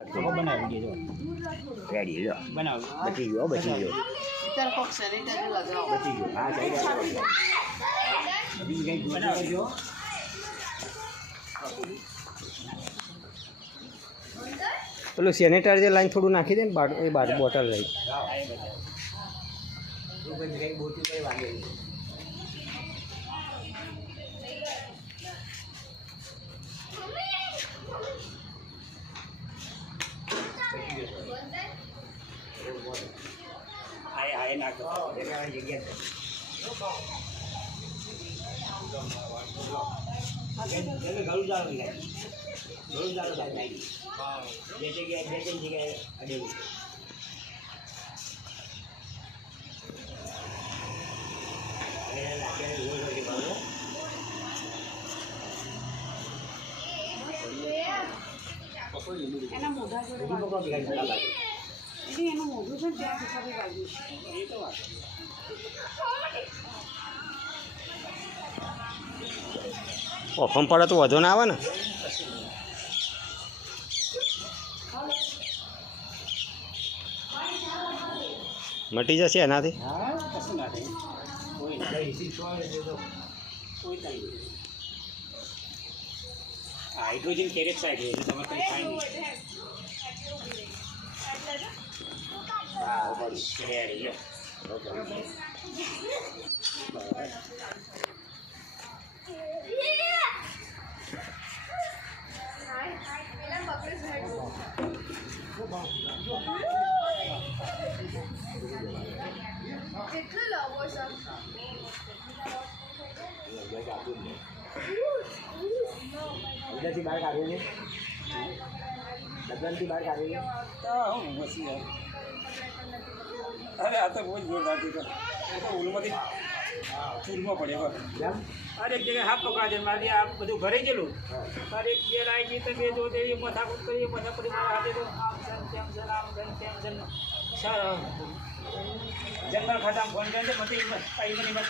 બનાવી દેજો રેડી લો બનાવ બચી ગયો બચી ગયો इधर को सैनिटाइजर लगाओ બચી ગયો હા સાઈડ બીજું કંઈક બનાવજો પેલું સેનેટાઈઝર લાઈન થોડું નાખી દે ને એ બોટલ લઈ બોટી કઈ વાગે આ નાખો જગ્યા ઘણું જાણું થાય બે જગ્યાએ અડેવું એના મોઢા જોડે એનું મોઢું છે ને ત્યાં હિસાબે વાગ્યું છે એ તો વાત ઓફમ પડે તો વધુ ના આવે ને મટી જશે એનાથી હા કશું ના થાય કોઈ હાઇડ્રોજન પેરોક્સાઇડ હોય એટલે તમે કંઈ થાય નહીં હા બસ રેડી લો કેટલું લાવો છો ડબ્બાથી બહાર કાઢ્યું છે ડબ્બાથી બહાર કાઢ્યું છે તો હું મસી અરે આ તો બહુ જ જોરદાર છે તો ઉલમાંથી ચૂરમાં પડે બસ કેમ અરે એક જગ્યાએ હાથ પકડા છે મારી આ બધું ઘરે ગયેલું તારે એક ઘેર આવી ગઈ તો બે જો એ મથા કરી મથા પડી મારા હાથે તો આમ છે તેમ છે આમ છે તેમ છે જંગલ ખાતામાં ફોન કરે છે મને